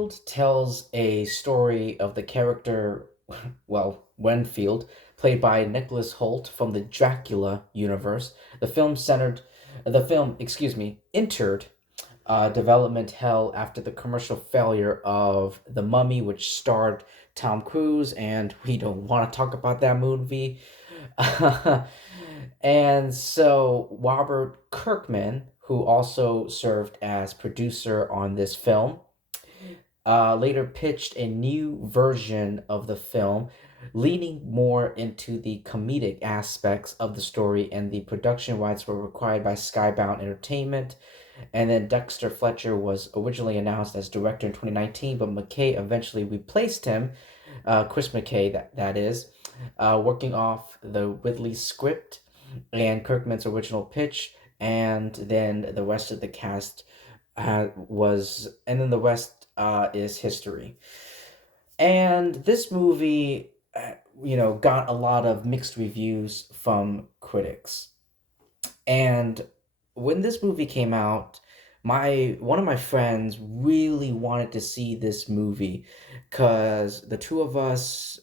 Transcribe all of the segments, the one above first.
Renfield tells a story of the character, well, Renfield, played by Nicholas Holt from the Dracula universe. Entered development hell after the commercial failure of The Mummy, which starred Tom Cruise, and we don't want to talk about that movie. And so Robert Kirkman, who also served as producer on this film, later pitched a new version of the film, leaning more into the comedic aspects of the story, and the production rights were required by Skybound Entertainment. And then Dexter Fletcher was originally announced as director in 2019, but McKay eventually replaced him, Chris McKay, that is, working off the Ridley script and Kirkman's original pitch, and then the rest of the cast and then the rest is history. And this movie, got a lot of mixed reviews from critics. And when this movie came out, my one of my friends really wanted to see this movie because the two of us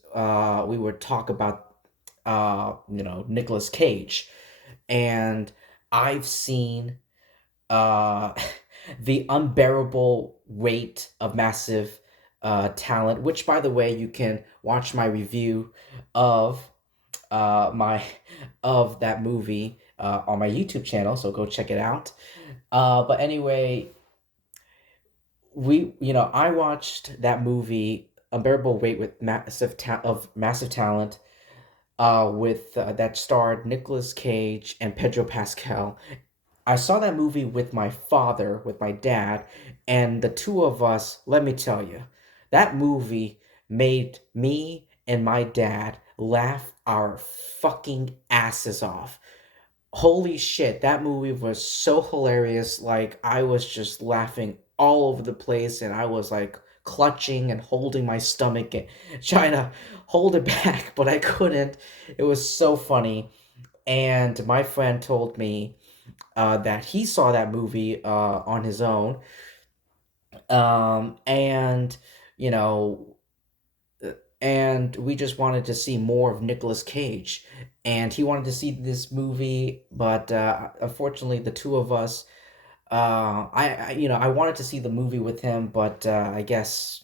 we would talk about Nicolas Cage, and I've seen uh the unbearable weight of massive talent, which by the way you can watch my review of my of that movie on my YouTube channel, so go check it out. But anyway, I watched that movie Unbearable Weight with massive talent, with that starred Nicolas Cage and Pedro Pascal. I saw that movie with my father, with my dad, and the two of us, let me tell you, that movie made me and my dad laugh our fucking asses off. Holy shit, that movie was so hilarious. Like, I was just laughing all over the place, and I was like clutching and holding my stomach and trying to hold it back, but I couldn't. It was so funny. And my friend told me that he saw that movie on his own, and you know, and we just wanted to see more of Nicolas Cage, and he wanted to see this movie, but unfortunately, the two of us, I wanted to see the movie with him, but I guess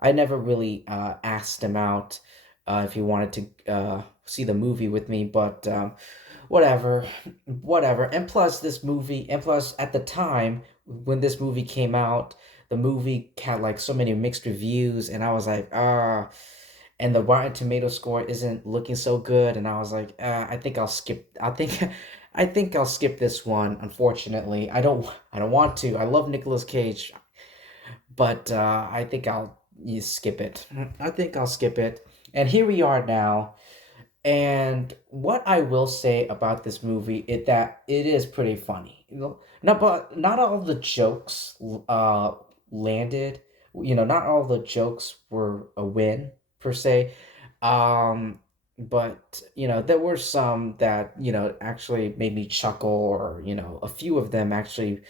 I never really asked him out if he wanted to see the movie with me, but whatever, whatever. And plus, at the time when this movie came out, the movie had like so many mixed reviews, and I was like, and the Rotten Tomato score isn't looking so good, and I was like, I think I'll skip. I think I'll skip this one. Unfortunately, I don't want to. I love Nicolas Cage, but I think I'll skip it. I think I'll skip it. And here we are now. And what I will say about this movie is that it is pretty funny. Not all the jokes landed. Not all the jokes were a win per se. Um, but there were some that actually made me chuckle, or a few of them actually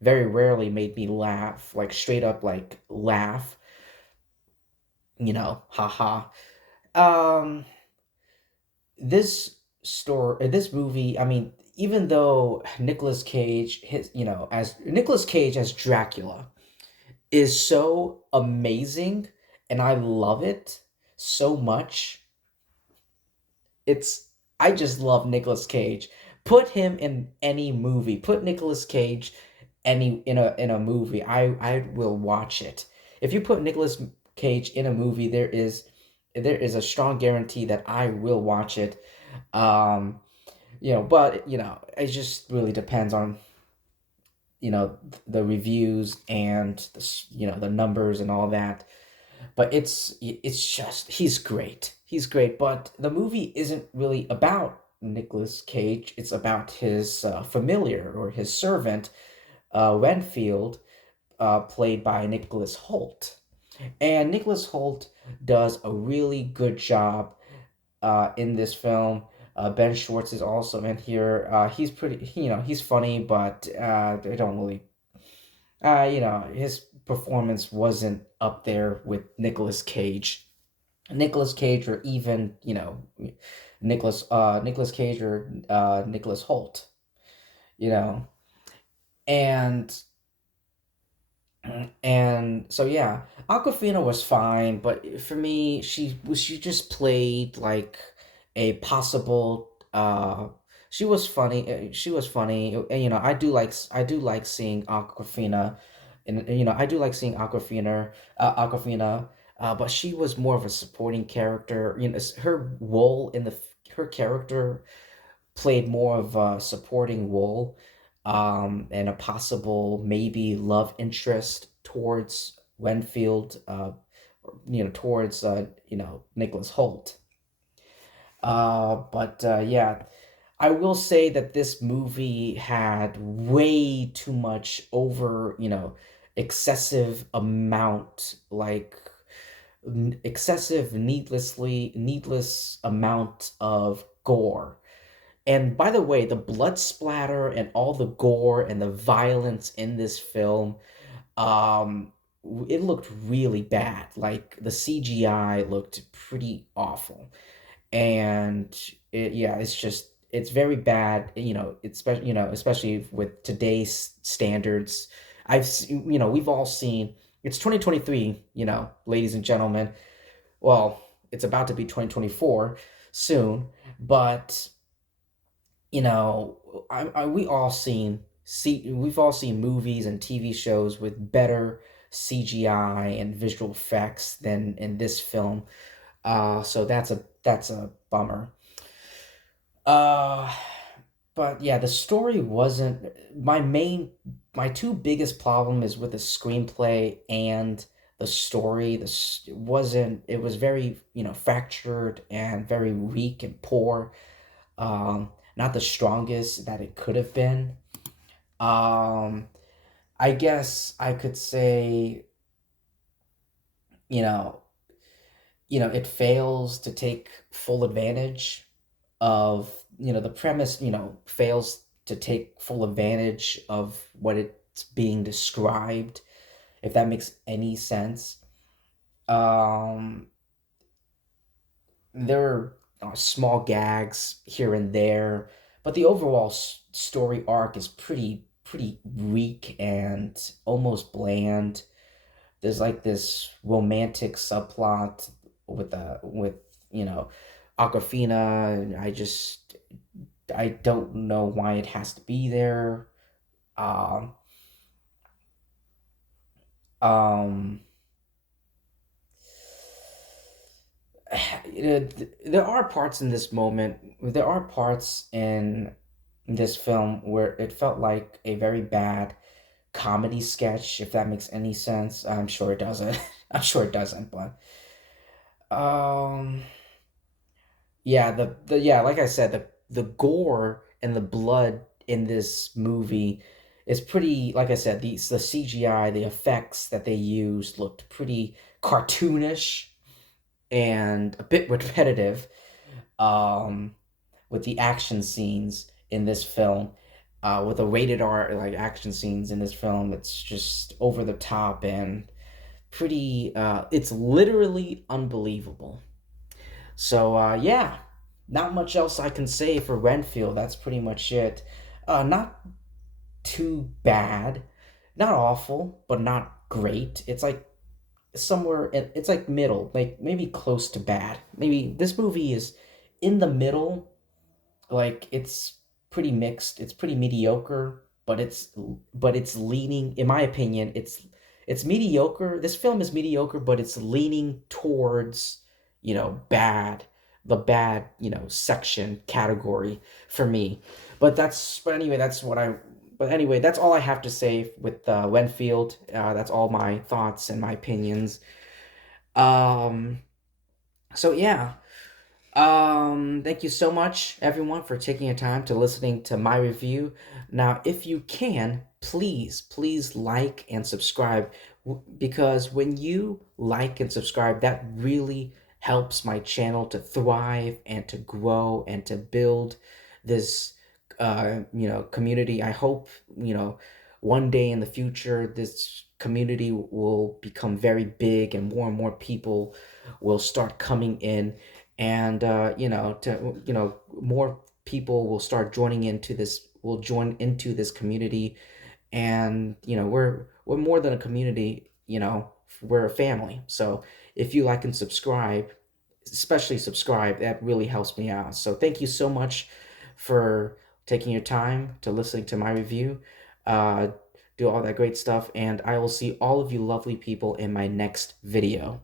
very rarely made me laugh, like straight up like laugh. Haha. Um, this movie, I mean, even though Nicolas Cage as Dracula is so amazing, and I love it so much. It's I just love Nicolas Cage. Put him in any movie. Put Nicolas Cage any in a movie. I will watch it. If you put Nicolas Cage in a movie, there is a strong guarantee that I will watch it. Um, but it just really depends on the reviews and the numbers and all that. But it's just he's great. He's great. But the movie isn't really about Nicolas Cage. It's about his familiar, or his servant, Renfield, played by Nicholas Holt. And Nicholas Holt does a really good job in this film. Ben Schwartz is also in here. He's pretty, he's funny, but they don't really, his performance wasn't up there with Nicolas Cage, or even Nicolas Cage, or Nicholas Holt, you know, and so yeah, Aquafina was fine, but for me, she just played like a possible. She was funny. She was funny, and I do like seeing Aquafina, and I do like seeing Aquafina. But she was more of a supporting character. Her role in her character played more of a supporting role, and a possible maybe love interest towards Renfield, towards Nicholas Holt. But yeah, I will say that this movie had way too much over, excessive amount, like excessive needless amount of gore. And by the way, the blood splatter and all the gore and the violence in this film, um, it looked really bad. Like the CGI looked pretty awful, and yeah, it's very bad. Especially with today's standards. We've all seen. It's 2023. Ladies and gentlemen. Well, it's about to be 2024 soon, but we all we've all seen movies and TV shows with better CGI and visual effects than in this film. So that's a bummer. Uh, but yeah, the story wasn't my two biggest problem is with the screenplay and the story. It was very, fractured and very weak and poor. Not the strongest that it could have been. Um, I guess I could say, you know, it fails to take full advantage of, the premise, fails to take full advantage of what it's being described, if that makes any sense. Um, there are small gags here and there, but the overall story arc is pretty weak and almost bland. There's like this romantic subplot with you know Aquafina, and I don't know why it has to be there. Um, um, there are parts in this moment. There are parts in this film where it felt like a very bad comedy sketch, if that makes any sense. I'm sure it doesn't. I'm sure it doesn't, but um yeah, like I said, the gore and the blood in this movie is pretty, like I said, the CGI, the effects that they used looked pretty cartoonish and a bit repetitive, um with the action scenes in this film. With the rated R like action scenes in this film, it's just over the top and pretty. It's literally unbelievable. So yeah, not much else I can say for Renfield. That's pretty much it. Not too bad, not awful, but not great. It's like somewhere. It's like middle, like maybe close to bad. Maybe this movie is in the middle, like it's pretty mixed. It's pretty mediocre, but it's leaning, in my opinion, it's mediocre. This film is mediocre, but it's leaning towards, bad, the bad, section category for me. But anyway, that's all I have to say with Renfield. That's all my thoughts and my opinions. Um, so yeah. Thank you so much, everyone, for taking your time to listening to my review. Now, if you can, please like and subscribe, because when you like and subscribe, that really helps my channel to thrive and to grow and to build this, community. I hope, one day in the future, this community will become very big, and more people will start coming in, and more people will start joining into this will join into this community. And we're more than a community, we're a family. So if you like and subscribe, especially subscribe, that really helps me out. So thank you so much for taking your time to listening to my review. uh do all that great stuff, and I will see all of you lovely people in my next video.